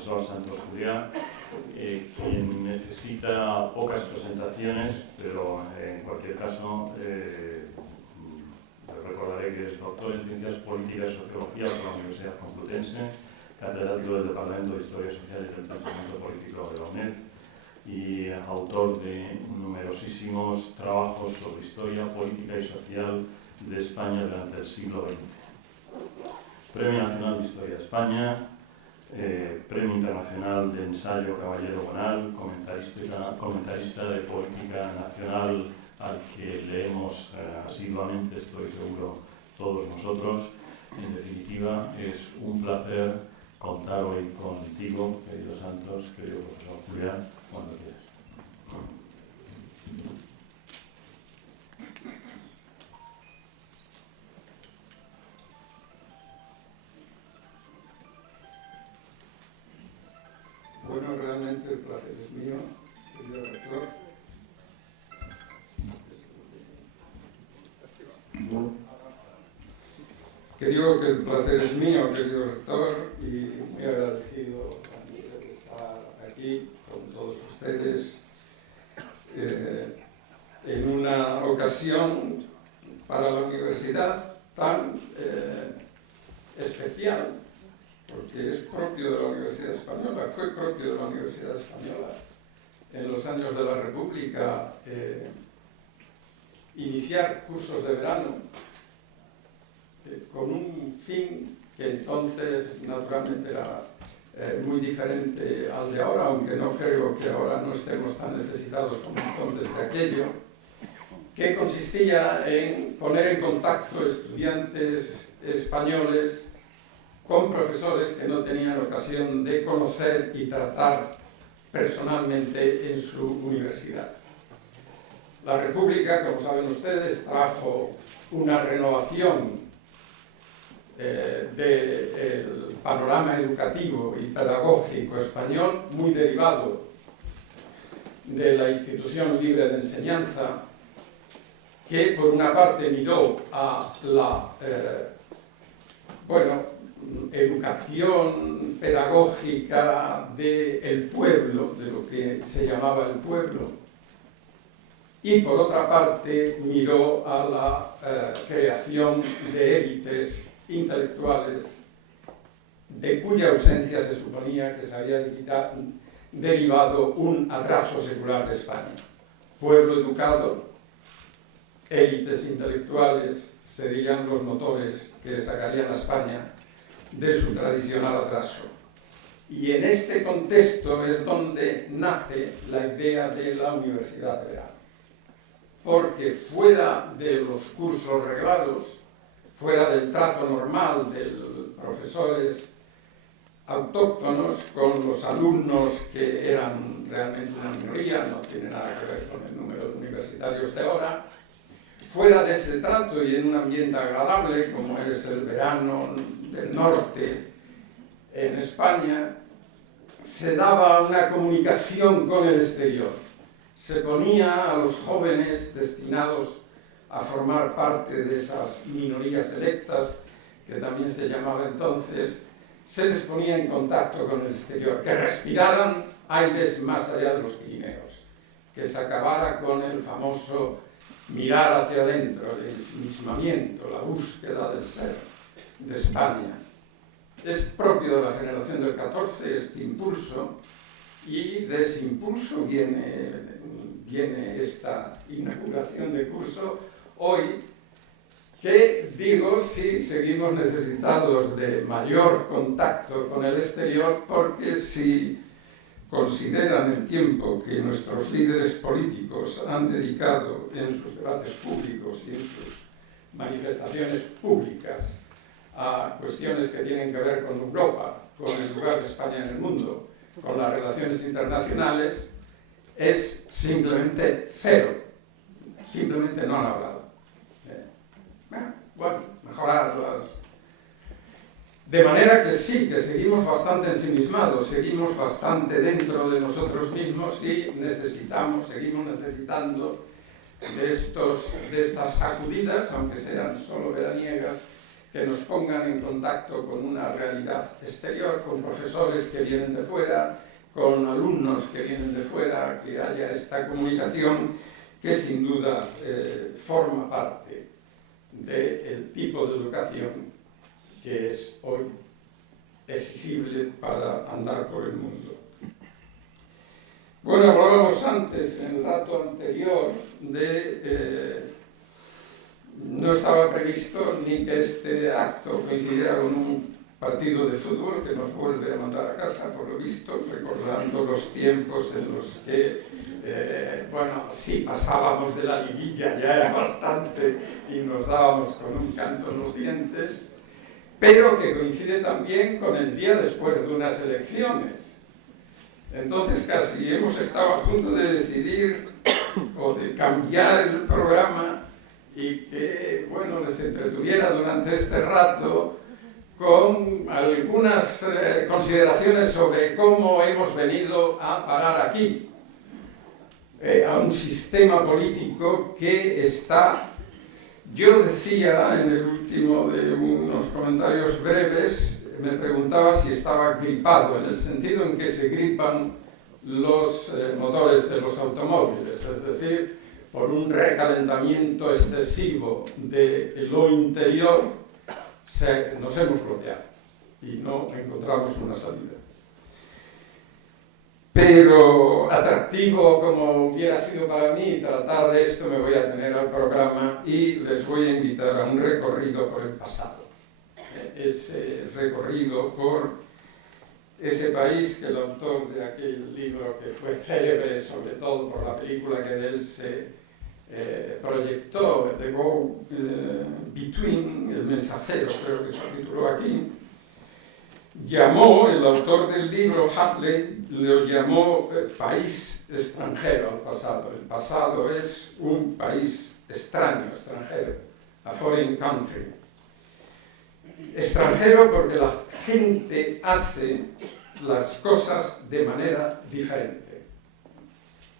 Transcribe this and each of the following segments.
profesor Santos Juliá, quien necesita pocas presentaciones, pero en cualquier caso recordaré que es doctor en Ciencias Políticas y Sociología por la Universidad Complutense, catedrático del Departamento de Historia Social y del Pensamiento Político de la UNED y autor de numerosísimos trabajos sobre historia política y social de España durante el siglo XX. Premio Nacional de Historia de España, Premio Internacional de Ensayo Caballero Bonal, comentarista de política nacional al que leemos asiduamente, estoy seguro, todos nosotros. En definitiva, es un placer contar hoy contigo, querido Santos, querido profesor Julián, cuando quieras. Bueno, realmente el placer es mío, querido rector. Que digo que el placer es mío, querido rector, y muy agradecido de estar aquí con todos ustedes en una ocasión para la universidad tan especial, porque es propio de la Universidad Española, fue propio de la Universidad Española en los años de la República iniciar cursos de verano con un fin que entonces naturalmente era muy diferente al de ahora, aunque no creo que ahora no estemos tan necesitados como entonces de aquello, que consistía en poner en contacto estudiantes españoles con profesores que no tenían ocasión de conocer y tratar personalmente en su universidad. La República, como saben ustedes, trajo una renovación del panorama educativo y pedagógico español, muy derivado de la institución libre de enseñanza, que por una parte miró a la educación pedagógica del pueblo, de lo que se llamaba el pueblo, y por otra parte miró a la creación de élites intelectuales de cuya ausencia se suponía que se había derivado un atraso secular de España. Pueblo educado, élites intelectuales serían los motores que sacarían a España de su tradicional atraso. Y en este contexto es donde nace la idea de la Universidad de Verano. Porque fuera de los cursos reglados, fuera del trato normal de los profesores autóctonos con los alumnos que eran realmente una minoría, no tiene nada que ver con el número de universitarios de ahora, fuera de ese trato y en un ambiente agradable como es el verano del norte en España, se daba una comunicación con el exterior. Se ponía a los jóvenes destinados a formar parte de esas minorías electas, que también se llamaba entonces, se les ponía en contacto con el exterior, que respiraran aires más allá de los Pirineos, que se acabara con el famoso mirar hacia adentro, el ensimismamiento, la búsqueda del ser de España. Es propio de la generación del 14 este impulso, y de ese impulso viene esta inauguración de curso hoy, que digo, sí, seguimos necesitados de mayor contacto con el exterior, porque si consideran el tiempo que nuestros líderes políticos han dedicado en sus debates públicos y en sus manifestaciones públicas a cuestiones que tienen que ver con Europa, con el lugar de España en el mundo, con las relaciones internacionales, es simplemente cero, simplemente no han hablado. Bueno, mejorarlas. De manera que sí, que seguimos bastante ensimismados, seguimos bastante dentro de nosotros mismos y seguimos necesitando de estas sacudidas, aunque sean solo veraniegas, que nos pongan en contacto con una realidad exterior, con profesores que vienen de fuera, con alumnos que vienen de fuera, que haya esta comunicación que sin duda forma parte del tipo de educación que es hoy exigible para andar por el mundo. Bueno, hablábamos antes, en el dato anterior, no estaba previsto ni que este acto coincidiera con un partido de fútbol que nos vuelve a mandar a casa, por lo visto, recordando los tiempos en los que, sí, pasábamos de la liguilla, ya era bastante, y nos dábamos con un canto en los dientes, pero que coincide también con el día después de unas elecciones. Entonces casi hemos estado a punto de decidir o de cambiar el programa y que, les entretuviera durante este rato con algunas consideraciones sobre cómo hemos venido a parar aquí, a un sistema político que está, yo decía en el último de unos comentarios breves, me preguntaba si estaba gripado, en el sentido en que se gripan los motores de los automóviles, es decir, por un recalentamiento excesivo de lo interior, nos hemos bloqueado y no encontramos una salida. Pero atractivo como hubiera sido para mí tratar de esto, me voy a tener al programa y les voy a invitar a un recorrido por el pasado. Ese recorrido por ese país que el autor de aquel libro, que fue célebre sobre todo por la película que de él se proyectó, The Go Between, El mensajero, creo que se tituló aquí, llamó, el autor del libro, Huxley, lo llamó país extranjero al pasado. El pasado es un país extraño, extranjero, a foreign country. Extranjero porque la gente hace las cosas de manera diferente.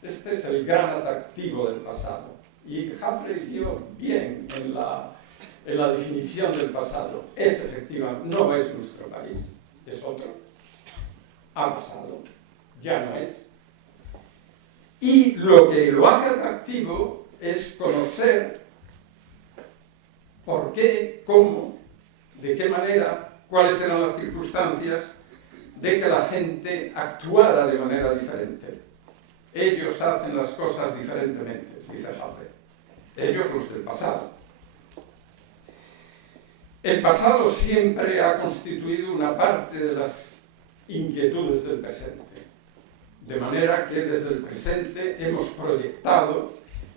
Este es el gran atractivo del pasado. Y Huxley dio bien en la definición del pasado. Es efectivamente, no es nuestro país, es otro. Ha pasado, ya no es. Y lo que lo hace atractivo es conocer por qué, cómo, de qué manera, cuáles eran las circunstancias de que la gente actuara de manera diferente. Ellos hacen las cosas diferentemente, dice Huxley. Ellos, los del pasado. El pasado siempre ha constituido una parte de las inquietudes del presente. De manera que desde el presente hemos proyectado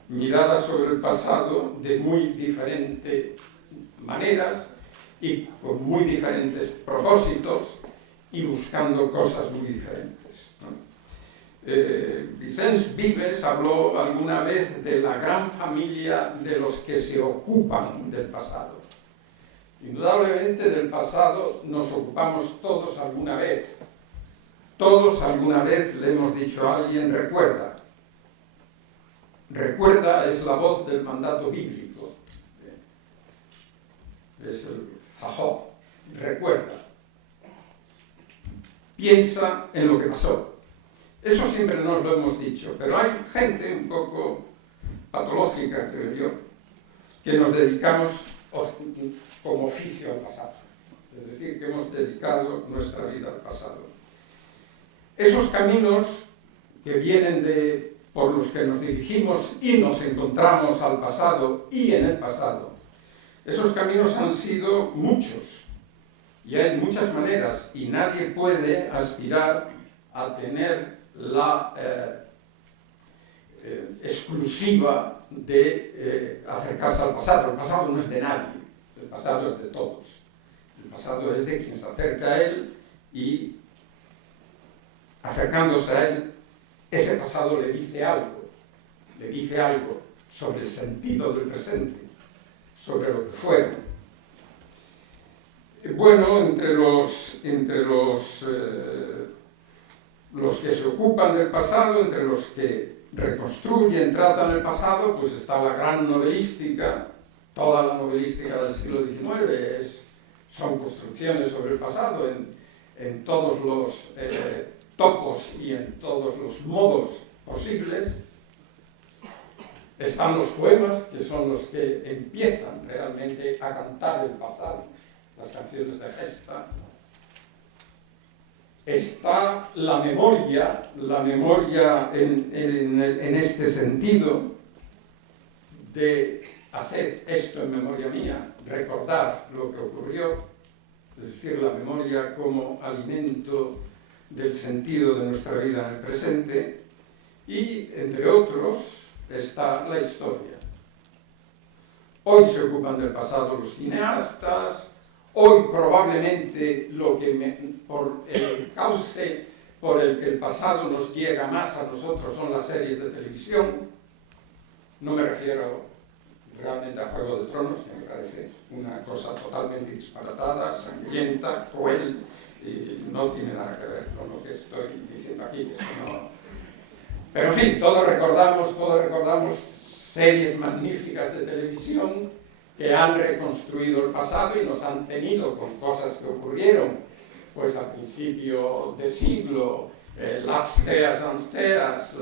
miradas sobre el pasado de muy diferentes maneras y con muy diferentes propósitos y buscando cosas muy diferentes, ¿no? Vicens Vives habló alguna vez de la gran familia de los que se ocupan del pasado. Indudablemente del pasado nos ocupamos todos alguna vez. Todos alguna vez le hemos dicho a alguien, recuerda. Recuerda es la voz del mandato bíblico. Es el Zahov. Recuerda. Piensa en lo que pasó. Eso siempre nos lo hemos dicho, pero hay gente un poco patológica, creo yo, que nos dedicamos como oficio al pasado. Es decir, que hemos dedicado nuestra vida al pasado. Esos caminos que vienen por los que nos dirigimos y nos encontramos al pasado y en el pasado, esos caminos han sido muchos y hay muchas maneras y nadie puede aspirar a tener la exclusiva de acercarse al pasado. El pasado no es de nadie, el pasado es de todos. El pasado es de quien se acerca a él y acercándose a él, ese pasado le dice algo sobre el sentido del presente, sobre lo que fueron. Bueno, entre los que se ocupan del pasado, entre los que reconstruyen, tratan el pasado, pues está la gran novelística, toda la novelística del siglo XIX es son construcciones sobre el pasado en todos los topos y en todos los modos posibles. Están los poemas, que son los que empiezan realmente a cantar el pasado, las canciones de gesta. Está la memoria en este sentido de hacer esto en memoria mía, recordar lo que ocurrió, es decir, la memoria como alimento del sentido de nuestra vida en el presente, y, entre otros, está la historia. Hoy se ocupan del pasado los cineastas, hoy probablemente por el cauce por el que el pasado nos llega más a nosotros son las series de televisión. No me refiero realmente a Juego de Tronos, que me parece una cosa totalmente disparatada, sangrienta, cruel, y no tiene nada que ver con lo que estoy diciendo aquí, que eso no... Pero sí, todos recordamos series magníficas de televisión que han reconstruido el pasado y nos han tenido con cosas que ocurrieron pues a principio de siglo, l'Upstairs, Downstairs,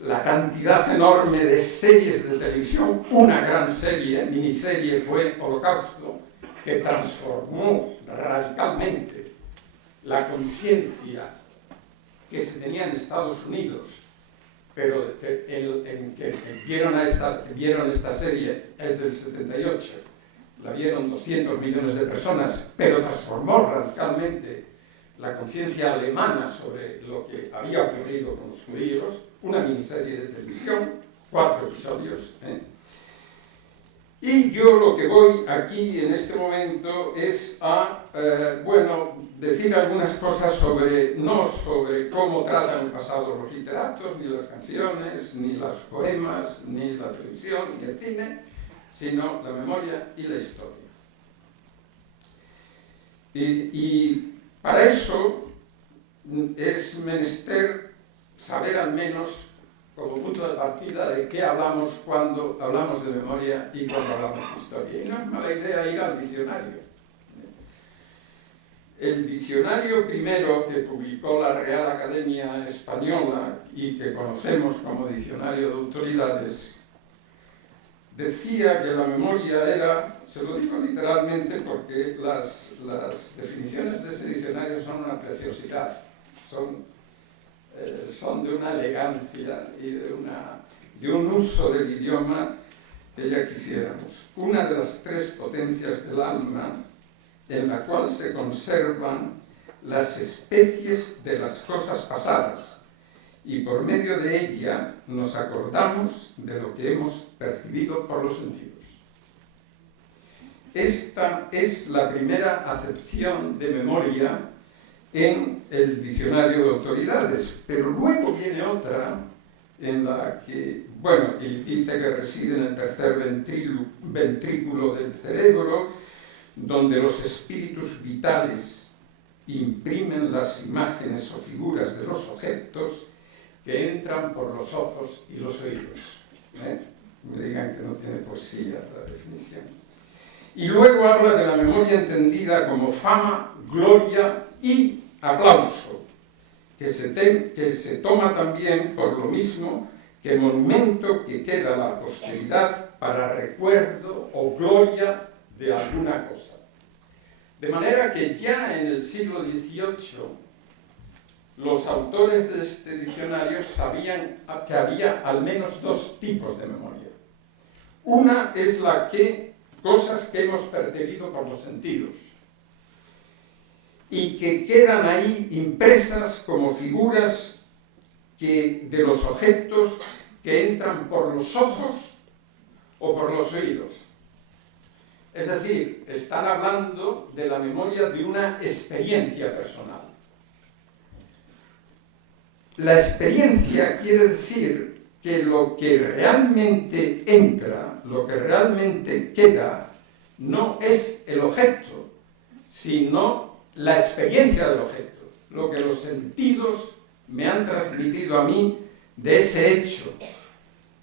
la cantidad enorme de series de televisión. Una gran serie, miniserie, fue Holocausto, que transformó radicalmente la conciencia que se tenía en Estados Unidos, pero en que vieron esta serie es del 78, la vieron 200 millones de personas, pero transformó radicalmente la conciencia alemana sobre lo que había ocurrido con los judíos. Una miniserie de televisión, 4 episodios. Y yo lo que voy aquí en este momento es a, decir algunas cosas no sobre cómo tratan el pasado los literatos, ni las canciones, ni los poemas, ni la televisión, ni el cine, sino la memoria y la historia. Y para eso es menester saber al menos, como punto de partida, de qué hablamos cuando hablamos de memoria y cuando hablamos de historia. Y no es mala idea ir al diccionario. El diccionario primero que publicó la Real Academia Española y que conocemos como Diccionario de Autoridades, decía que la memoria era, se lo digo literalmente porque las definiciones de ese diccionario son una preciosidad, son de una elegancia y de un uso del idioma que ya quisiéramos. Una de las 3 potencias del alma en la cual se conservan las especies de las cosas pasadas y por medio de ella nos acordamos de lo que hemos percibido por los sentidos. Esta es la primera acepción de memoria en el diccionario de autoridades, pero luego viene otra en la que, y dice que reside en el tercer ventrículo del cerebro, donde los espíritus vitales imprimen las imágenes o figuras de los objetos que entran por los ojos y los oídos. Me digan que no tiene poesía la definición. Y luego habla de la memoria entendida como fama, gloria y aplauso, que se toma también por lo mismo que monumento que queda a la posteridad para recuerdo o gloria de alguna cosa. De manera que ya en el siglo XVIII los autores de este diccionario sabían que había al menos 2 tipos de memoria. Una es cosas que hemos percibido por los sentidos y que quedan ahí impresas como figuras de los objetos que entran por los ojos o por los oídos. Es decir, están hablando de la memoria de una experiencia personal. La experiencia quiere decir que lo que realmente entra, lo que realmente queda, no es el objeto, sino la experiencia del objeto, lo que los sentidos me han transmitido a mí de ese hecho.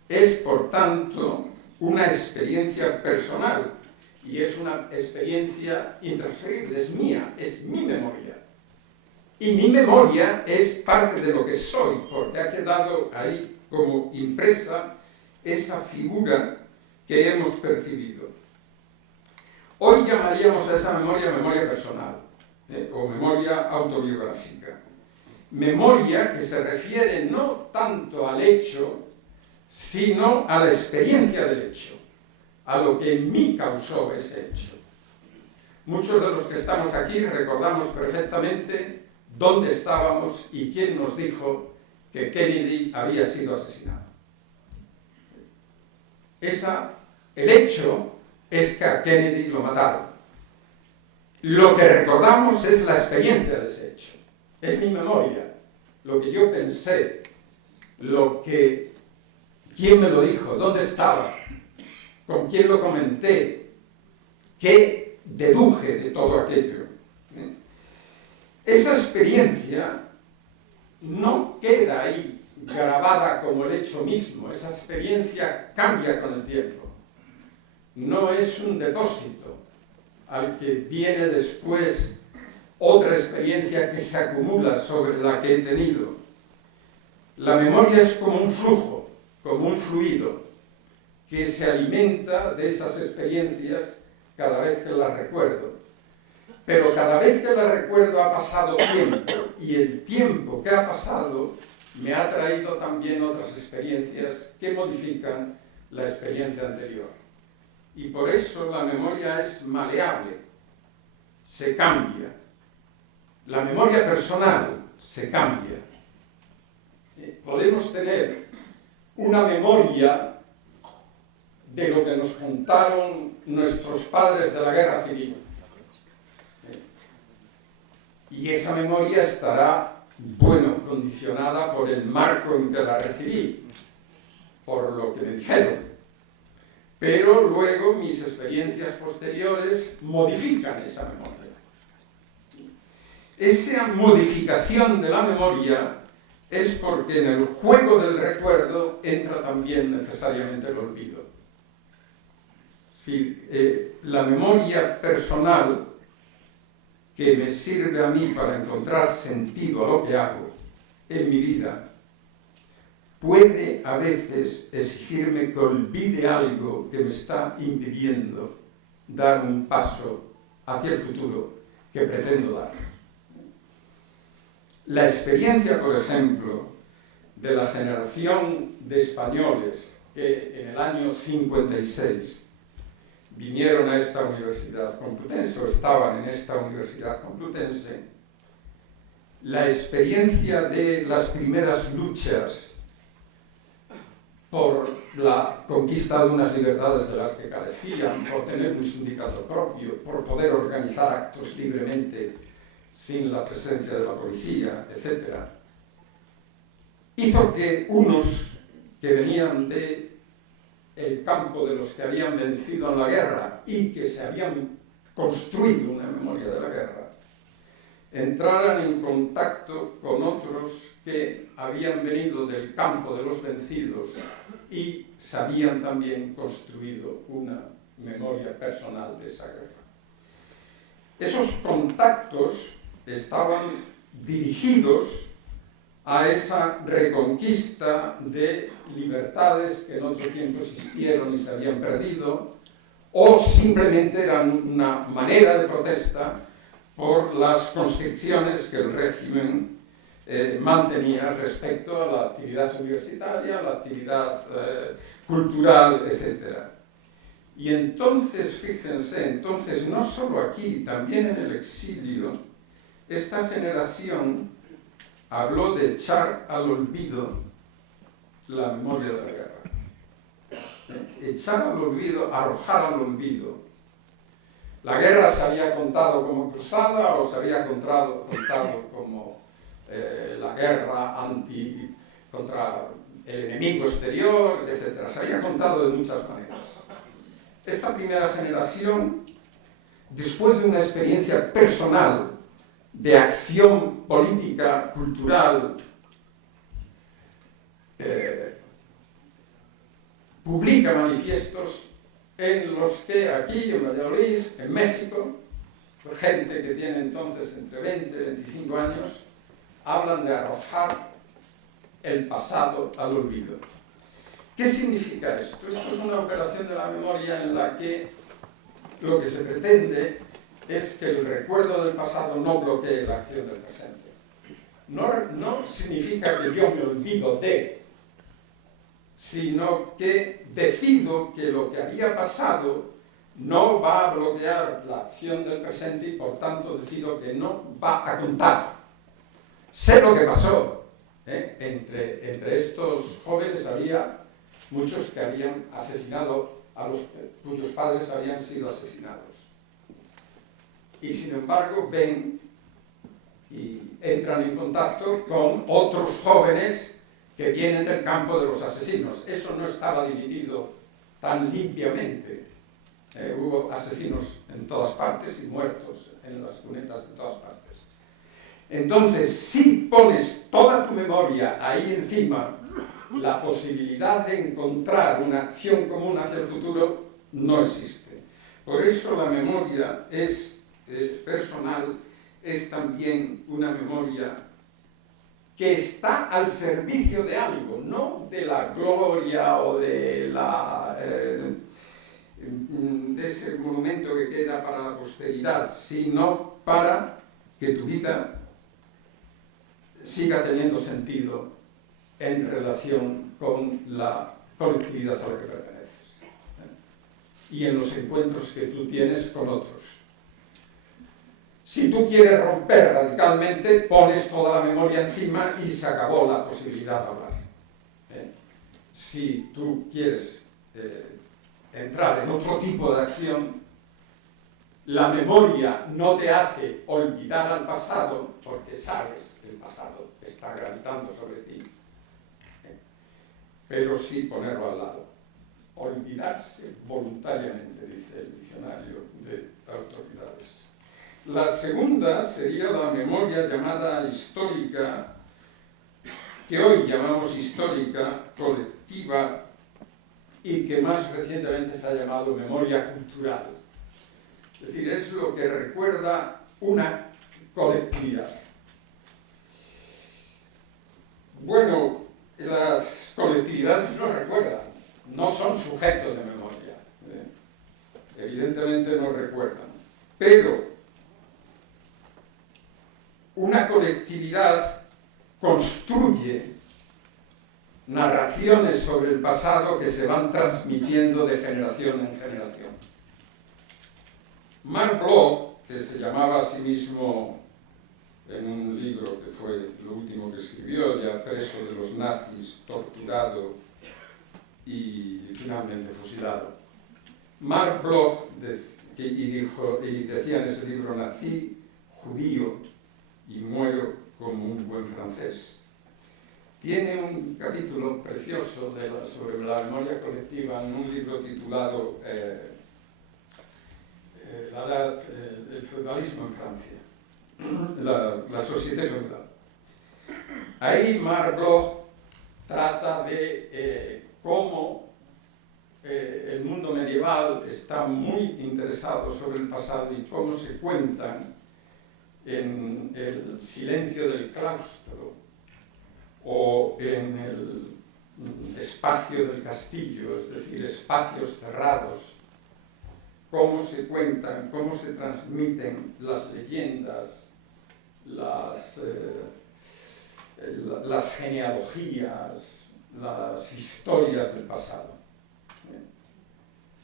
Es, por tanto, una experiencia personal y es una experiencia intransferible, es mía, es mi memoria. Y mi memoria es parte de lo que soy, porque ha quedado ahí como impresa esa figura que hemos percibido. Hoy llamaríamos a esa memoria memoria personal, o memoria autobiográfica. Memoria que se refiere no tanto al hecho, sino a la experiencia del hecho, a lo que en mí causó ese hecho. Muchos de los que estamos aquí recordamos perfectamente dónde estábamos y quién nos dijo que Kennedy había sido asesinado. El hecho es que a Kennedy lo mataron. Lo que recordamos es la experiencia de ese hecho. Es mi memoria, lo que yo pensé, quién me lo dijo, dónde estaba, con quién lo comenté, qué deduje de todo aquello. Esa experiencia no queda ahí grabada como el hecho mismo, esa experiencia cambia con el tiempo. No es un depósito al que viene después otra experiencia que se acumula sobre la que he tenido. La memoria es como un flujo, como un fluido, que se alimenta de esas experiencias cada vez que las recuerdo. Pero cada vez que las recuerdo ha pasado tiempo, y el tiempo que ha pasado me ha traído también otras experiencias que modifican la experiencia anterior. Y por eso la memoria es maleable, se cambia. La memoria personal se cambia. Podemos tener una memoria de lo que nos contaron nuestros padres de la guerra civil. Y esa memoria estará, condicionada por el marco en que la recibí, por lo que me dijeron. Pero luego mis experiencias posteriores modifican esa memoria. Esa modificación de la memoria es porque en el juego del recuerdo entra también necesariamente el olvido. Es decir, la memoria personal que me sirve a mí para encontrar sentido a lo que hago en mi vida, puede a veces exigirme que olvide algo que me está impidiendo dar un paso hacia el futuro que pretendo dar. La experiencia, por ejemplo, de la generación de españoles que en el año 56 vinieron a esta Universidad Complutense o estaban en esta Universidad Complutense, la experiencia de las primeras luchas por la conquista de unas libertades de las que carecían, por tener un sindicato propio, por poder organizar actos libremente sin la presencia de la policía, etc., hizo que unos que venían del campo de los que habían vencido en la guerra y que se habían construido una memoria de la guerra, entraran en contacto con otros que habían venido del campo de los vencidos y se habían también construido una memoria personal de esa guerra. Esos contactos estaban dirigidos a esa reconquista de libertades que en otro tiempo existieron y se habían perdido, o simplemente eran una manera de protesta por las constricciones que el régimen mantenía respecto a la actividad universitaria, a la actividad cultural, etc. Y entonces, fíjense, no solo aquí, también en el exilio, esta generación habló de echar al olvido la memoria de la guerra. Echar al olvido, arrojar al olvido. La guerra se había contado como cruzada o se había contado como la guerra contra el enemigo exterior, etc. Se había contado de muchas maneras. Esta primera generación, después de una experiencia personal de acción política, cultural, publica manifiestos en los que aquí, en Valladolid, en México, gente que tiene entonces entre 20 y 25 años, hablan de arrojar el pasado al olvido. ¿Qué significa esto? Esto es una operación de la memoria en la que lo que se pretende es que el recuerdo del pasado no bloquee la acción del presente. No significa que yo me olvido de, sino que decido que lo que había pasado no va a bloquear la acción del presente y por tanto decido que no va a contar. Sé lo que pasó. Entre estos jóvenes había muchos que habían asesinado a los cuyos padres habían sido asesinados. Y sin embargo ven y entran en contacto con otros jóvenes que vienen del campo de los asesinos. Eso no estaba dividido tan limpiamente. Hubo asesinos en todas partes y muertos en las cunetas de todas partes. Entonces, si pones toda tu memoria ahí encima, la posibilidad de encontrar una acción común hacia el futuro no existe. Por eso la memoria es personal, es también una memoria que está al servicio de algo, no de la gloria o de ese monumento que queda para la posteridad, sino para que tu vida siga teniendo sentido en relación con la colectividad a la que perteneces y en los encuentros que tú tienes con otros. Si tú quieres romper radicalmente, pones toda la memoria encima y se acabó la posibilidad de hablar. Si tú quieres entrar en otro tipo de acción, la memoria no te hace olvidar al pasado, porque sabes que el pasado está gravitando sobre ti, pero sí ponerlo al lado. Olvidarse voluntariamente, dice el diccionario de autoridades. La segunda sería la memoria llamada histórica, que hoy llamamos histórica colectiva y que más recientemente se ha llamado memoria cultural. Es decir, es lo que recuerda una colectividad. Bueno, las colectividades no recuerdan, no son sujetos de memoria. Evidentemente no recuerdan. Pero una colectividad construye narraciones sobre el pasado que se van transmitiendo de generación en generación. Marc Bloch, que se llamaba a sí mismo en un libro que fue lo último que escribió, ya preso de los nazis, torturado y finalmente fusilado. Marc Bloch decía en ese libro: nací judío y muero como un buen francés. Tiene un capítulo precioso sobre la memoria colectiva en un libro titulado el feudalismo en Francia, la sociedad feudal. Ahí Marc Bloch trata de cómo el mundo medieval está muy interesado sobre el pasado y cómo se cuentan en el silencio del claustro o en el espacio del castillo, es decir, espacios cerrados, cómo se cuentan, cómo se transmiten las leyendas, las genealogías, las historias del pasado.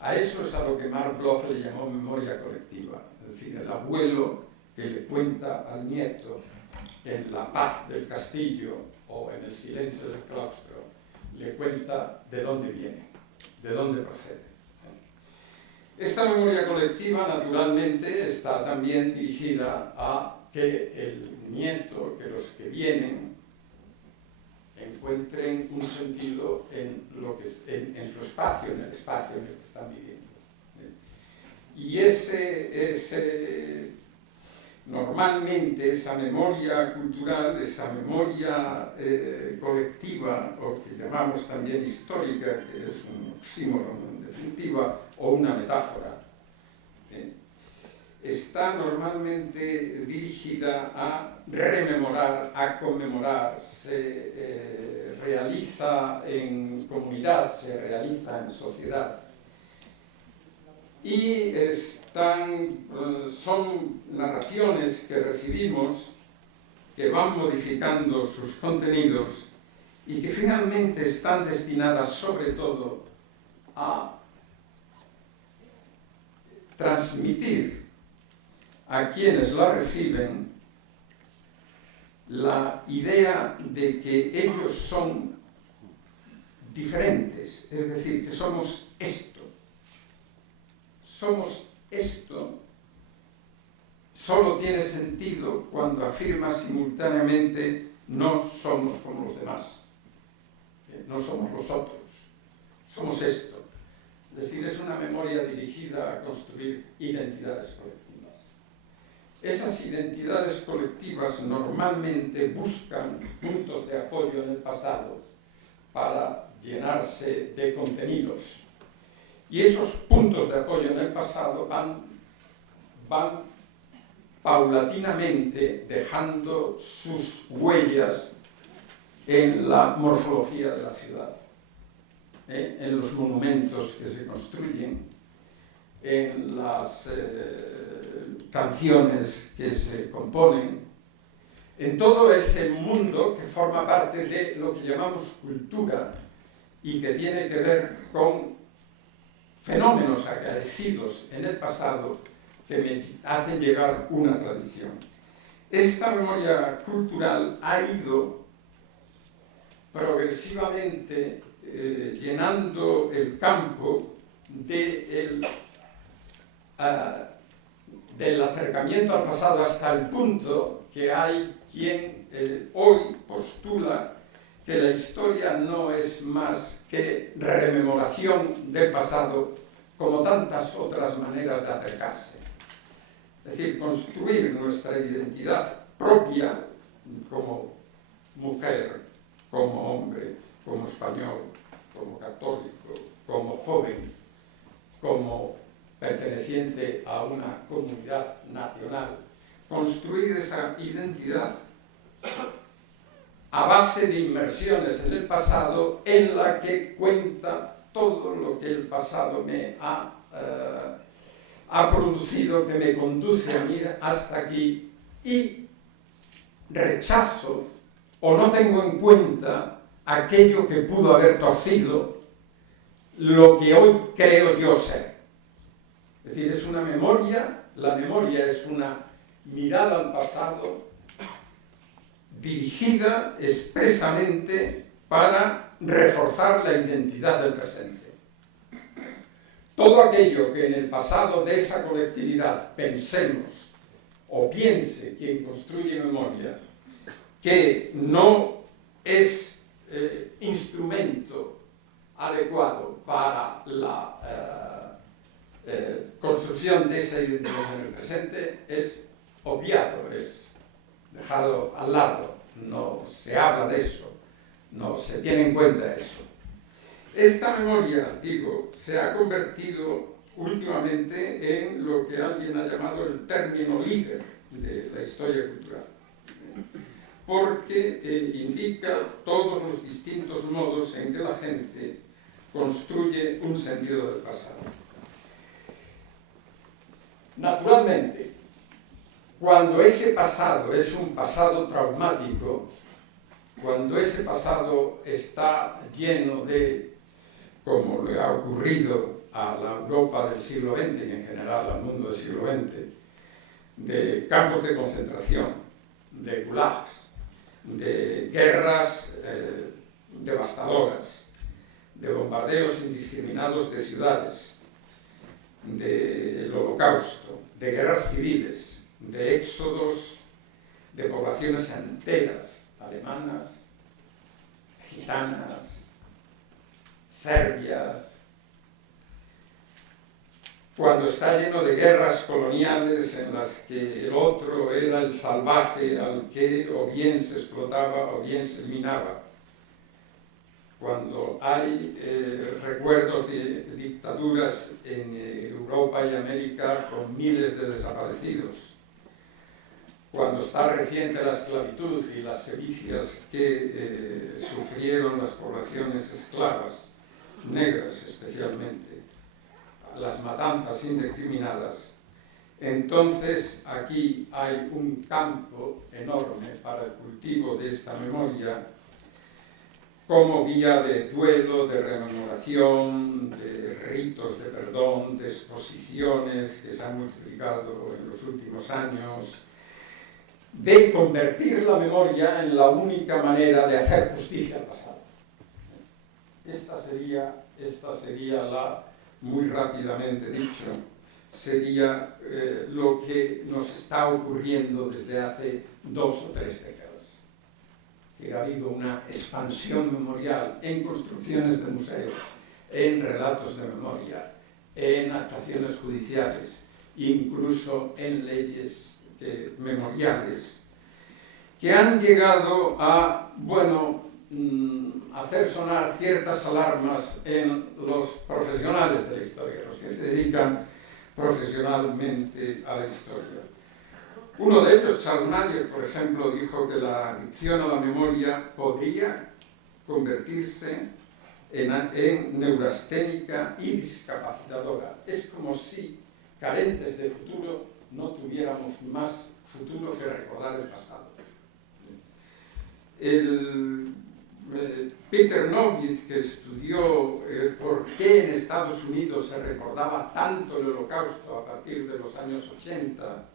A eso es a lo que Marc Bloch le llamó memoria colectiva, es decir, el abuelo que le cuenta al nieto en la paz del castillo o en el silencio del claustro, le cuenta de dónde viene, de dónde procede. Esta memoria colectiva, naturalmente, está también dirigida a que el nieto, que los que vienen, encuentren un sentido en su espacio, en el espacio en el que están viviendo. Y ese Normalmente esa memoria cultural, esa memoria colectiva, o que llamamos también histórica, que es un oxímoron en definitiva, o una metáfora, está normalmente dirigida a rememorar, a conmemorar, se realiza en comunidad, se realiza en sociedad. Y son narraciones que recibimos que van modificando sus contenidos y que finalmente están destinadas sobre todo a transmitir a quienes la reciben la idea de que ellos son diferentes, es decir, que somos esto. Somos esto, solo tiene sentido cuando afirma simultáneamente no somos como los demás, no somos los otros, somos esto. Es decir, es una memoria dirigida a construir identidades colectivas. Esas identidades colectivas normalmente buscan puntos de apoyo en el pasado para llenarse de contenidos. Y esos puntos de apoyo en el pasado van paulatinamente dejando sus huellas en la morfología de la ciudad, en los monumentos que se construyen, en las canciones que se componen, en todo ese mundo que forma parte de lo que llamamos cultura y que tiene que ver con fenómenos acaecidos en el pasado que me hacen llegar una tradición. Esta memoria cultural ha ido progresivamente llenando el campo del acercamiento al pasado hasta el punto que hay quien hoy postula que la historia no es más que rememoración del pasado, como tantas otras maneras de acercarse. Es decir, construir nuestra identidad propia como mujer, como hombre, como español, como católico, como joven, como perteneciente a una comunidad nacional. Construir esa identidad a base de inmersiones en el pasado, en la que cuenta todo lo que el pasado me ha producido, que me conduce a mí hasta aquí, y rechazo o no tengo en cuenta aquello que pudo haber torcido lo que hoy creo yo ser. Es decir, es una memoria, la memoria es una mirada al pasado dirigida expresamente para reforzar la identidad del presente. Todo aquello que en el pasado de esa colectividad pensemos o piense quien construye memoria que no es instrumento adecuado para la construcción de esa identidad en el presente es obviado, es dejado al lado, no se habla de eso, no se tiene en cuenta eso. Esta memoria, digo, se ha convertido últimamente en lo que alguien ha llamado el término líder de la historia cultural, porque indica todos los distintos modos en que la gente construye un sentido del pasado. Naturalmente, cuando ese pasado es un pasado traumático, cuando ese pasado está lleno de, como le ha ocurrido a la Europa del siglo XX y en general al mundo del siglo XX, de campos de concentración, de gulags, de guerras devastadoras, de bombardeos indiscriminados de ciudades, del Holocausto, de guerras civiles, de éxodos de poblaciones enteras, alemanas, gitanas, serbias. cuando está lleno de guerras coloniales en las que el otro era el salvaje al que o bien se explotaba o bien se eliminaba, cuando hay recuerdos de dictaduras en Europa y América con miles de desaparecidos, cuando está reciente la esclavitud y las sevicias que sufrieron las poblaciones esclavas, negras especialmente, las matanzas indiscriminadas, entonces aquí hay un campo enorme para el cultivo de esta memoria como vía de duelo, de rememoración, de ritos de perdón, de exposiciones que se han multiplicado en los últimos años, de convertir la memoria en la única manera de hacer justicia al pasado. Esta sería la, muy rápidamente dicho, sería lo que nos está ocurriendo desde hace 2 o 3 décadas. Es decir, ha habido una expansión memorial en construcciones de museos, en relatos de memoria, en actuaciones judiciales, incluso en leyes memoriales, que han llegado a, hacer sonar ciertas alarmas en los profesionales de la historia, los que se dedican profesionalmente a la historia. Uno de ellos, Charles Mayer, por ejemplo, dijo que la adicción a la memoria podría convertirse en neurasténica y discapacitadora. Es como si, carentes de futuro, no tuviéramos más futuro que recordar el pasado. Peter Novitz, que estudió por qué en Estados Unidos se recordaba tanto el Holocausto a partir de los años 80,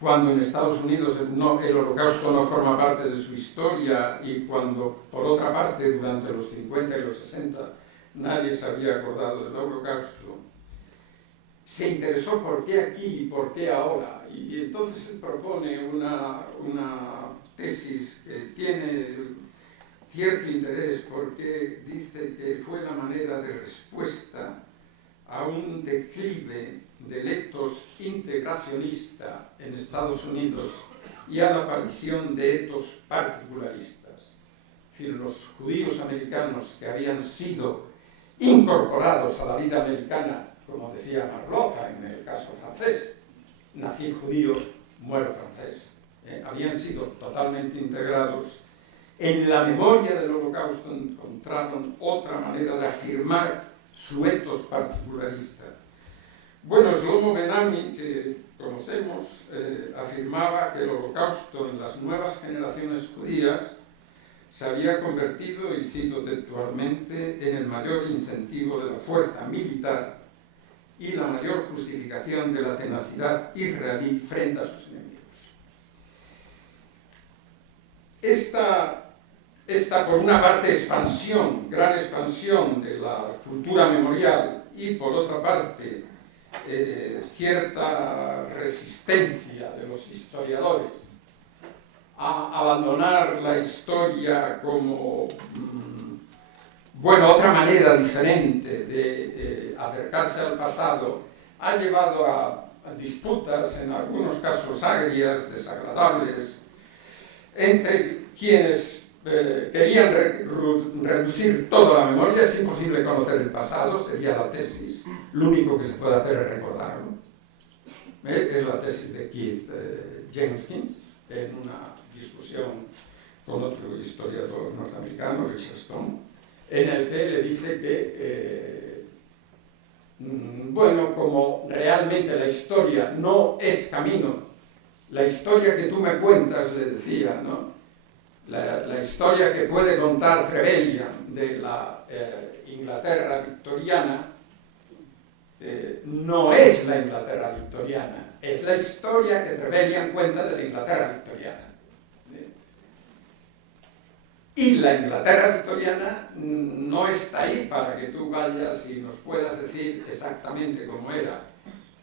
cuando en Estados Unidos el Holocausto no forma parte de su historia y cuando, por otra parte, durante los 50 y los 60 nadie se había acordado del Holocausto, se interesó por qué aquí y por qué ahora. Y entonces él propone una tesis que tiene cierto interés porque dice que fue la manera de respuesta a un declive del etos integracionista en Estados Unidos y a la aparición de etos particularistas. Es decir, los judíos americanos que habían sido incorporados a la vida americana, como decía Marloja en el caso francés, nací judío, muero francés, habían sido totalmente integrados. En la memoria del Holocausto encontraron otra manera de afirmar su etos particularista. Bueno, Shlomo Ben-Ami, que conocemos, afirmaba que el Holocausto en las nuevas generaciones judías se había convertido, y cito textualmente, en el mayor incentivo de la fuerza militar y la mayor justificación de la tenacidad israelí frente a sus enemigos. Esta, por una parte, gran expansión de la cultura memorial y, por otra parte, cierta resistencia de los historiadores a abandonar la historia como, otra manera diferente de acercarse al pasado, ha llevado a disputas, en algunos casos agrias, desagradables, entre quienes querían reducir toda la memoria. Es imposible conocer el pasado, sería la tesis, lo único que se puede hacer es recordarlo. Es la tesis de Keith Jenkins, en una discusión con otro historiador norteamericano, Richard Stone, en el que le dice que, como realmente la historia no es camino, la historia que tú me cuentas, le decía, ¿no? La historia que puede contar Trevelyan de la Inglaterra victoriana, no es la Inglaterra victoriana, es la historia que Trevelyan cuenta de la Inglaterra victoriana. Y la Inglaterra victoriana no está ahí para que tú vayas y nos puedas decir exactamente cómo era.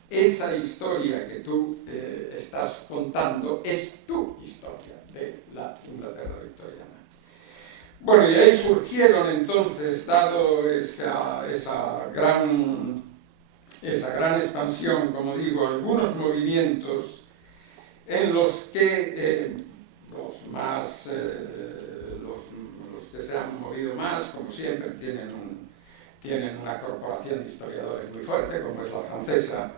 Esa historia que tú estás contando es tu historia de la Inglaterra victoriana. Bueno, y ahí surgieron entonces, dado esa gran esa gran expansión, como digo, algunos movimientos en los que los que se han movido más, como siempre, tienen una corporación de historiadores muy fuerte, como es la francesa,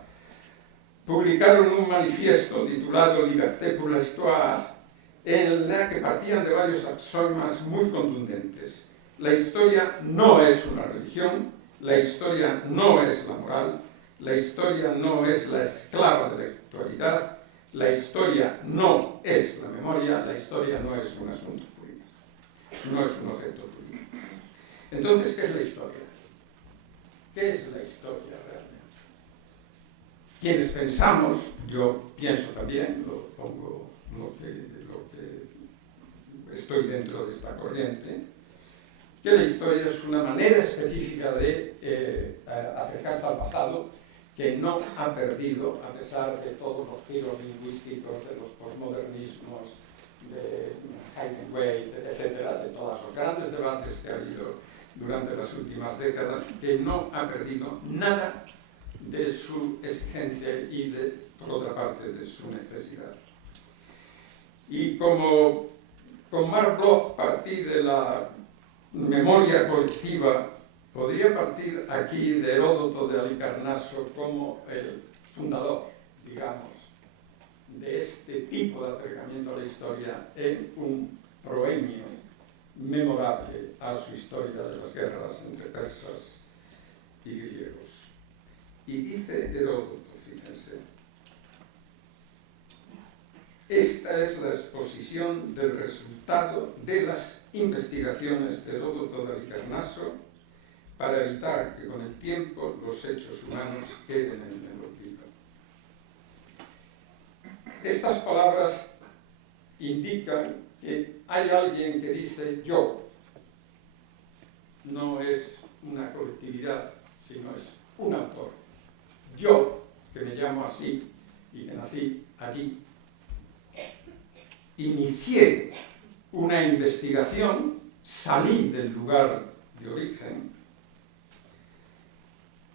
publicaron un manifiesto titulado Liberté pour l'Histoire, en la que partían de varios axiomas muy contundentes. La historia no es una religión, la historia no es la moral, la historia no es la esclava de la actualidad, la historia no es la memoria, la historia no es un asunto político, no es un objeto político. Entonces, ¿qué es la historia? ¿Qué es la historia realmente? Quienes pensamos, yo pienso también, lo que estoy dentro de esta corriente, que la historia es una manera específica de acercarse al pasado que no ha perdido, a pesar de todos los giros lingüísticos, de los posmodernismos, de Heidenwald, etcétera, de todos los grandes debates que ha habido durante las últimas décadas, que no ha perdido nada de su exigencia y, por otra parte, de su necesidad. Y como con Marc Bloch partí de la memoria colectiva, podría partir aquí de Heródoto de Halicarnaso como el fundador, digamos, de este tipo de acercamiento a la historia en un proemio memorable a su historia de las guerras entre persas y griegos. Y dice Heródoto, fíjense, esta es la exposición del resultado de las investigaciones de Heródoto de Halicarnaso para evitar que con el tiempo los hechos humanos queden en el olvido. Estas palabras indican que hay alguien que dice yo. No es una colectividad, sino es un autor. Yo, que me llamo así y que nací aquí, inicié una investigación, salí del lugar de origen,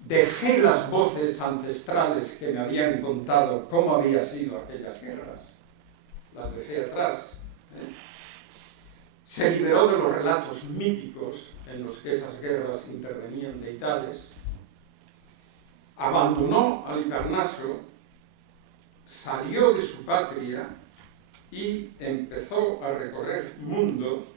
dejé las voces ancestrales que me habían contado cómo habían sido aquellas guerras, las dejé atrás. Se liberó de los relatos míticos en los que esas guerras intervenían deitales, abandonó Halicarnaso, salió de su patria y empezó a recorrer el mundo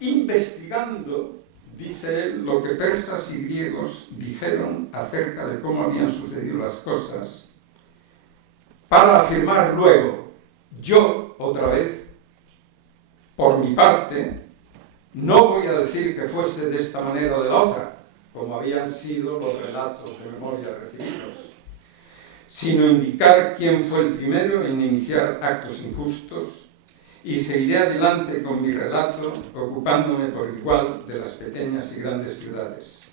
investigando, dice él, lo que persas y griegos dijeron acerca de cómo habían sucedido las cosas, para afirmar luego, yo, otra vez, por mi parte, no voy a decir que fuese de esta manera o de la otra, como habían sido los relatos de memoria recibidos, sino indicar quién fue el primero en iniciar actos injustos, y seguiré adelante con mi relato, ocupándome por igual de las pequeñas y grandes ciudades.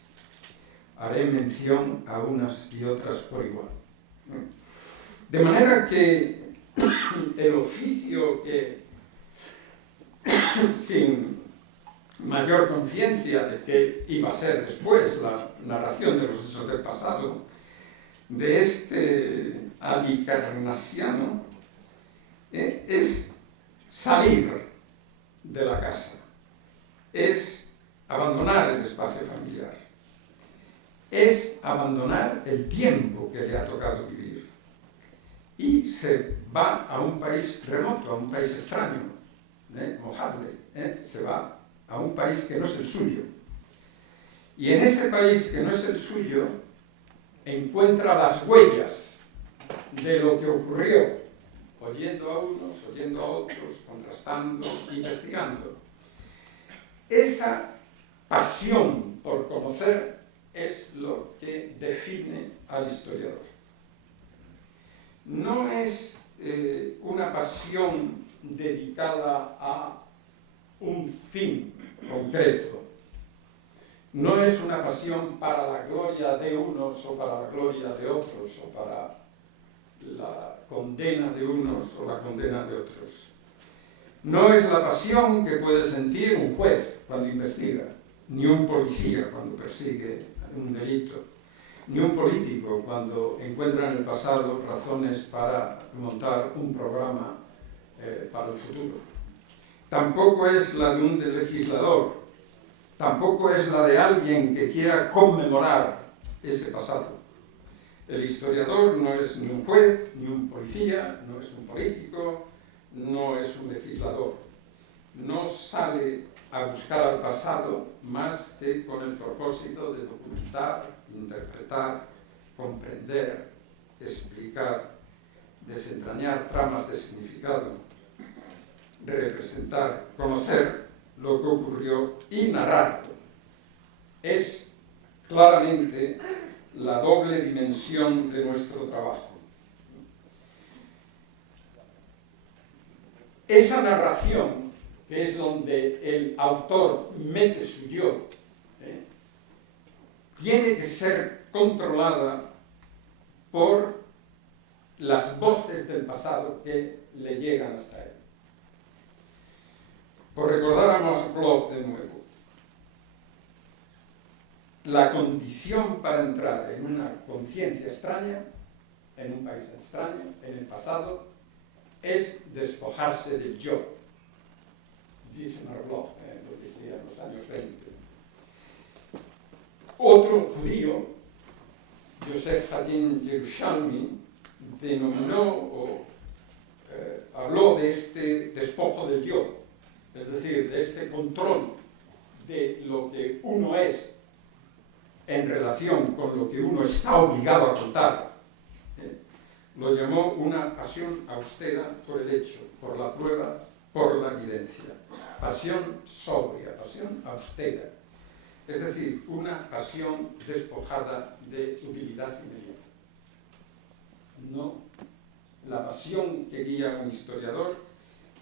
Haré mención a unas y otras por igual. De manera que el oficio que, sin mayor conciencia de que iba a ser después la narración de los hechos del pasado, de este halicarnasiano, es salir de la casa, es abandonar el espacio familiar, es abandonar el tiempo que le ha tocado vivir y se va a un país remoto, a un país extraño, mojable, se va a un país que no es el suyo. Y en ese país que no es el suyo encuentra las huellas de lo que ocurrió, oyendo a unos, oyendo a otros, contrastando, investigando. Esa pasión por conocer es lo que define al historiador. No es una pasión dedicada a un fin concreto. No es una pasión para la gloria de unos o para la gloria de otros, o para la condena de unos o la condena de otros. No es la pasión que puede sentir un juez cuando investiga, ni un policía cuando persigue un delito, ni un político cuando encuentra en el pasado razones para montar un programa para el futuro. Tampoco es la de un legislador, tampoco es la de alguien que quiera conmemorar ese pasado. El historiador no es ni un juez, ni un policía, no es un político, no es un legislador. No sale a buscar al pasado más que con el propósito de documentar, interpretar, comprender, explicar, desentrañar tramas de significado, representar, conocer lo que ocurrió y narrarlo. Es claramente la doble dimensión de nuestro trabajo. Esa narración, que es donde el autor mete su yo, tiene que ser controlada por las voces del pasado que le llegan hasta él. Por recordar a Marlowe de nuevo, la condición para entrar en una conciencia extraña, en un país extraño, en el pasado, es despojarse del yo, dice Marlowe, lo decía en los años 20. Otro judío, Yosef Hadim Yerushalmi, denominó o habló de este despojo del yo, es decir, de este control de lo que uno es en relación con lo que uno está obligado a contar. Lo llamó una pasión austera por el hecho, por la prueba, por la evidencia. Pasión sobria, pasión austera. Es decir, una pasión despojada de utilidad inmediata. No, la pasión que guía a un historiador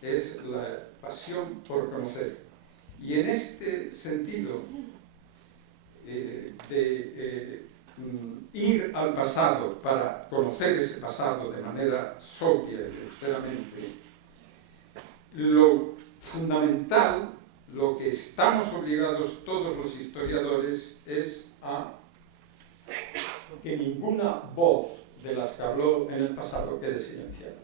es la pasión por conocer. Y en este sentido, ir al pasado para conocer ese pasado de manera sobria y austeramente, lo fundamental, lo que estamos obligados todos los historiadores es a que ninguna voz de las que habló en el pasado quede silenciada.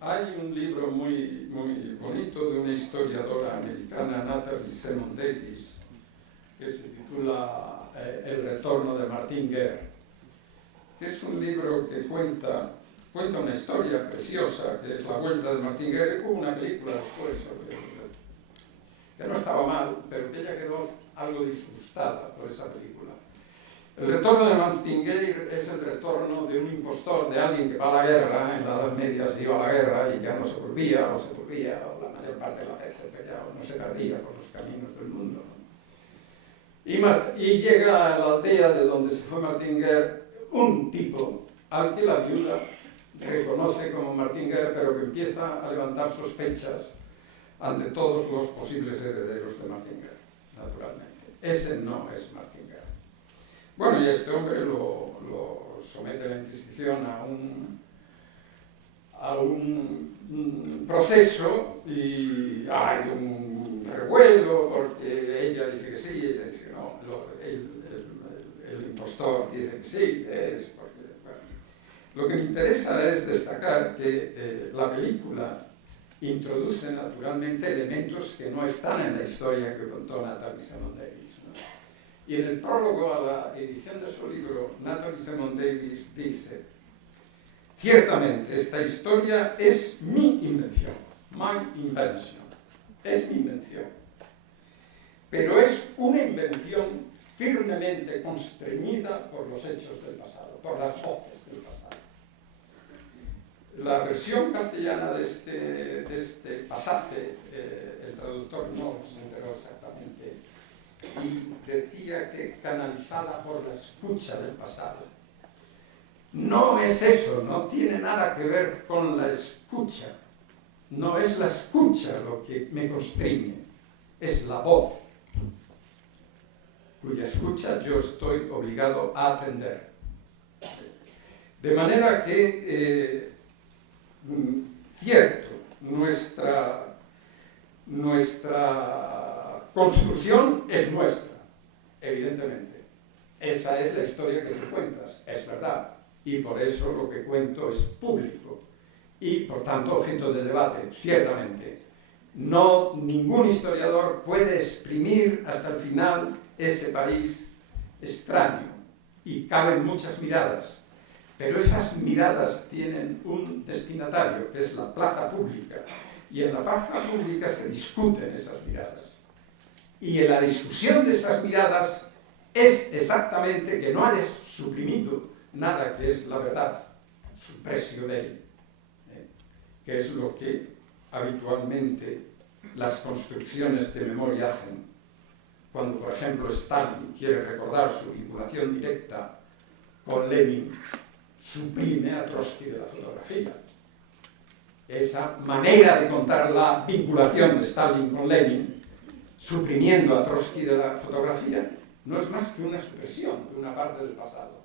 Hay un libro muy, muy bonito de una historiadora americana, Natalie Simon Davis, que se titula El retorno de Martin Guerre, que es un libro que cuenta una historia preciosa, que es la vuelta de Martin Guerre. Hubo una película después sobre que no estaba mal, pero que ella quedó algo disgustada por esa película. El retorno de Martin Guerre es el retorno de un impostor, de alguien que va a la guerra. En la Edad Media se iba a la guerra y ya no se volvía, o la mayor parte de la vez no se perdía por los caminos del mundo. Y llega a la aldea de donde se fue Martin Guerre un tipo al que la viuda reconoce como Martin Guerre, pero que empieza a levantar sospechas ante todos los posibles herederos de Martin Guerre, naturalmente. Ese no es Martin Guerre. Bueno, y este hombre lo somete a la Inquisición a un proceso, y hay un revuelo porque ella dice que sí, ella dice que no, el impostor dice que sí, que es porque... Bueno. Lo que me interesa es destacar que la película introduce naturalmente elementos que no están en la historia que contó Natalie Simon Davis, ¿no? Y en el prólogo a la edición de su libro, Natalie Simon Davis dice: ciertamente esta historia es mi invención, my invention, es mi invención, pero es una invención firmemente constreñida por los hechos del pasado, por las voces del pasado. La versión castellana de este pasaje, el traductor no se enteró exactamente, y decía que canalizada por la escucha del pasado. No es eso, no tiene nada que ver con la escucha. No es la escucha lo que me constriñe, es la voz, cuya escucha yo estoy obligado a atender. De manera que, cierto, nuestra construcción es nuestra, evidentemente. esa es la historia que tú cuentas, es verdad, y por eso lo que cuento es público y, por tanto, objeto de debate, ciertamente. No, ningún historiador puede exprimir hasta el final ese París extraño, y caben muchas miradas, pero esas miradas tienen un destinatario, que es la plaza pública, y en la plaza pública se discuten esas miradas. Y en la discusión de esas miradas es exactamente que no hayas suprimido nada que es la verdad, supresio de él, que es lo que habitualmente las construcciones de memoria hacen. Cuando, por ejemplo, Stalin quiere recordar su vinculación directa con Lenin, suprime a Trotsky de la fotografía. Esa manera de contar la vinculación de Stalin con Lenin, suprimiendo a Trotsky de la fotografía, no es más que una supresión de una parte del pasado.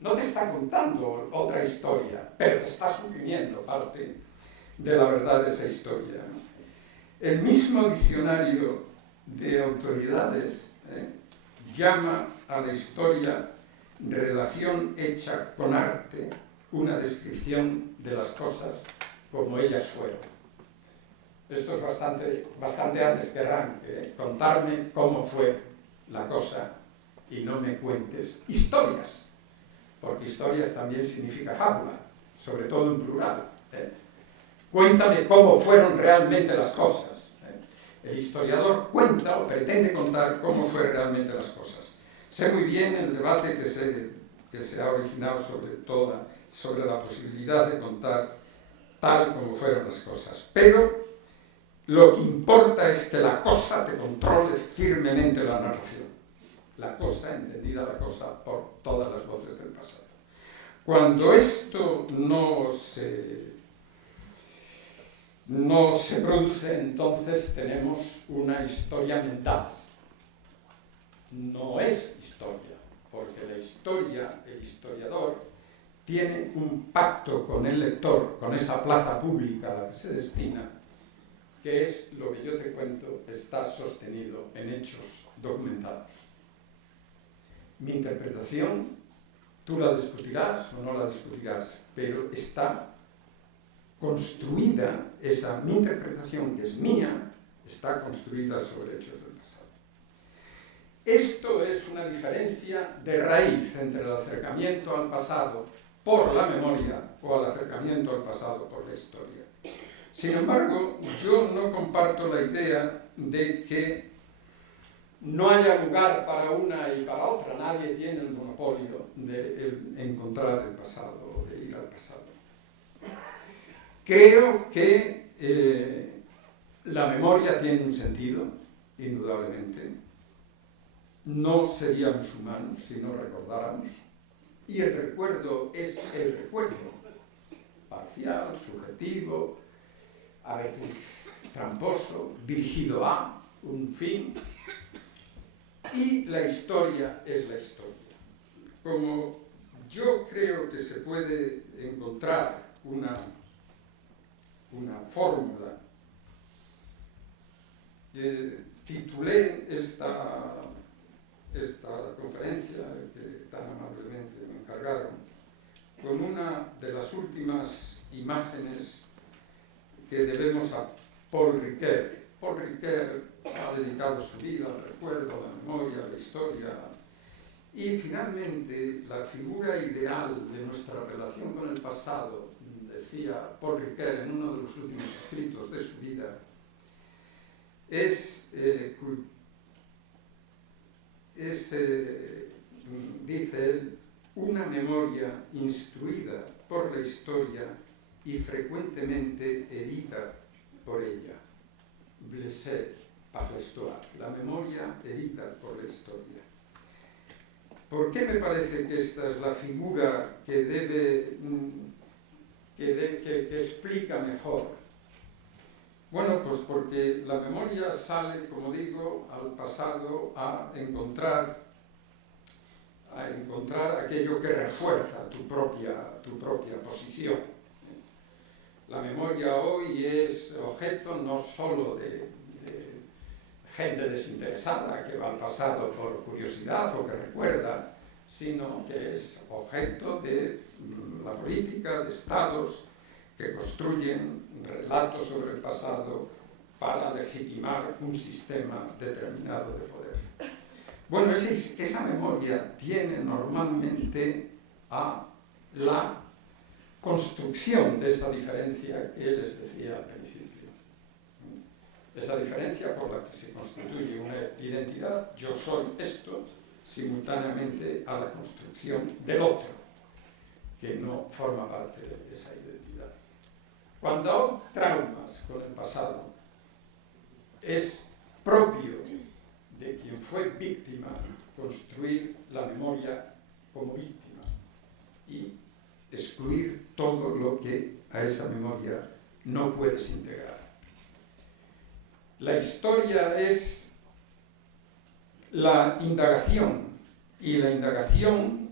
No te está contando otra historia, pero te está suprimiendo parte de la verdad de esa historia. El mismo diccionario de autoridades llama a la historia relación hecha con arte, una descripción de las cosas como ellas fueron. Esto es bastante antes que arranque, contarme cómo fue la cosa y no me cuentes historias, porque historias también significa fábula, sobre todo en plural. Cuéntame cómo fueron realmente las cosas. El historiador cuenta o pretende contar cómo fueron realmente las cosas. Sé muy bien el debate que se ha originado sobre la posibilidad de contar tal como fueron las cosas, pero lo que importa es que la cosa te controle firmemente la narración. La cosa, entendida la cosa por todas las voces del pasado. Cuando esto no se produce, entonces tenemos una historia mental. No es historia, porque la historia, el historiador, tiene un pacto con el lector, con esa plaza pública a la que se destina, que es lo que yo te cuento, está sostenido en hechos documentados. Mi interpretación, tú la discutirás o no la discutirás, pero está construida, mi interpretación, que es mía, está construida sobre hechos del pasado. Esto es una diferencia de raíz entre el acercamiento al pasado por la memoria o al acercamiento al pasado por la historia. Sin embargo, yo no comparto la idea de que no haya lugar para una y para otra. Nadie tiene el monopolio de encontrar el pasado o de ir al pasado. Creo que la memoria tiene un sentido, indudablemente. No seríamos humanos si no recordáramos. Y el recuerdo es el recuerdo, parcial, subjetivo, a veces tramposo, dirigido a un fin. Y la historia es la historia. Como yo creo que se puede encontrar una fórmula, titulé esta conferencia que tan amablemente me encargaron con una de las últimas imágenes que debemos a Paul Ricoeur. Paul Ricoeur ha dedicado su vida al recuerdo, a la memoria, a la historia, y finalmente la figura ideal de nuestra relación con el pasado, decía Paul Ricoeur en uno de los últimos escritos de su vida, dice él, una memoria instruida por la historia y frecuentemente herida por ella. Blessé par l'histoire, la memoria herida por la historia. ¿Por qué me parece que esta es la figura que explica mejor? Bueno, pues porque la memoria sale, como digo, al pasado a encontrar aquello que refuerza tu propia posición. La memoria hoy es objeto no solo de gente desinteresada que va al pasado por curiosidad o que recuerda, sino que es objeto de la política, de estados que construyen relatos sobre el pasado para legitimar un sistema determinado de poder. Bueno, esa memoria tiene normalmente a la construcción de esa diferencia que les decía al principio. Esa diferencia por la que se constituye una identidad, yo soy esto, simultáneamente a la construcción del otro, que no forma parte de esa identidad. Cuando hay traumas con el pasado, es propio de quien fue víctima construir la memoria como víctima y excluir todo lo que a esa memoria no puedes integrar. La historia es la indagación, y la indagación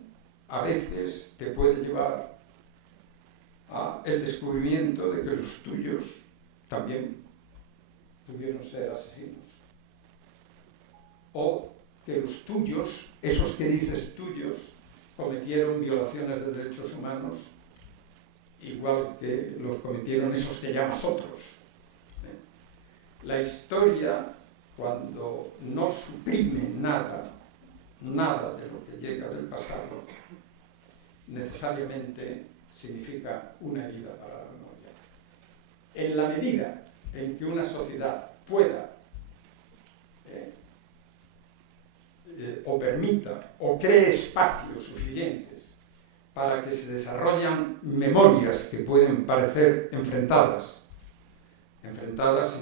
a veces te puede llevar al descubrimiento de que los tuyos también pudieron ser asesinos. O que los tuyos, esos que dices tuyos, cometieron violaciones de derechos humanos igual que los cometieron esos que llamas otros. La historia, cuando no suprime nada de lo que llega del pasado, necesariamente significa una herida para la memoria. En la medida en que una sociedad pueda o permita o cree espacios suficientes para que se desarrollen memorias que pueden parecer enfrentadas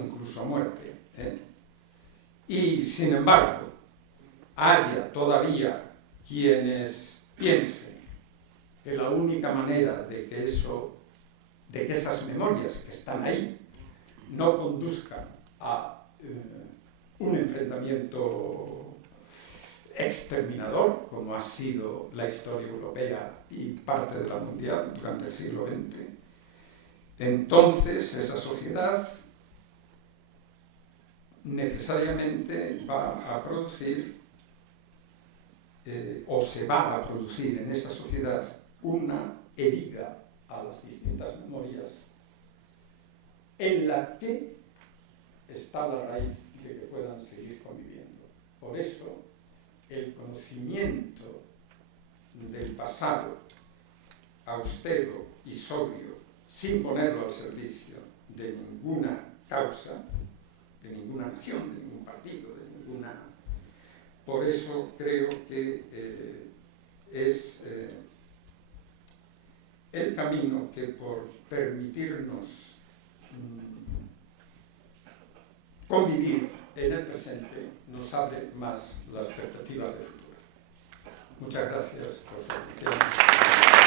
incluso a muerte, y sin embargo haya todavía quienes piensen que la única manera de que esas memorias que están ahí no conduzcan a un enfrentamiento exterminador, como ha sido la historia europea y parte de la mundial durante el siglo XX, entonces esa sociedad necesariamente va a producir o se va a producir en esa sociedad una herida a las distintas memorias en la que está la raíz de que puedan seguir conviviendo. Por eso, el conocimiento del pasado austero y sobrio, sin ponerlo al servicio de ninguna causa, de ninguna nación, de ningún partido, de ninguna... Por eso creo que es el camino que, por permitirnos convivir en el presente, nos abre más las perspectivas de futuro. Muchas gracias por su atención.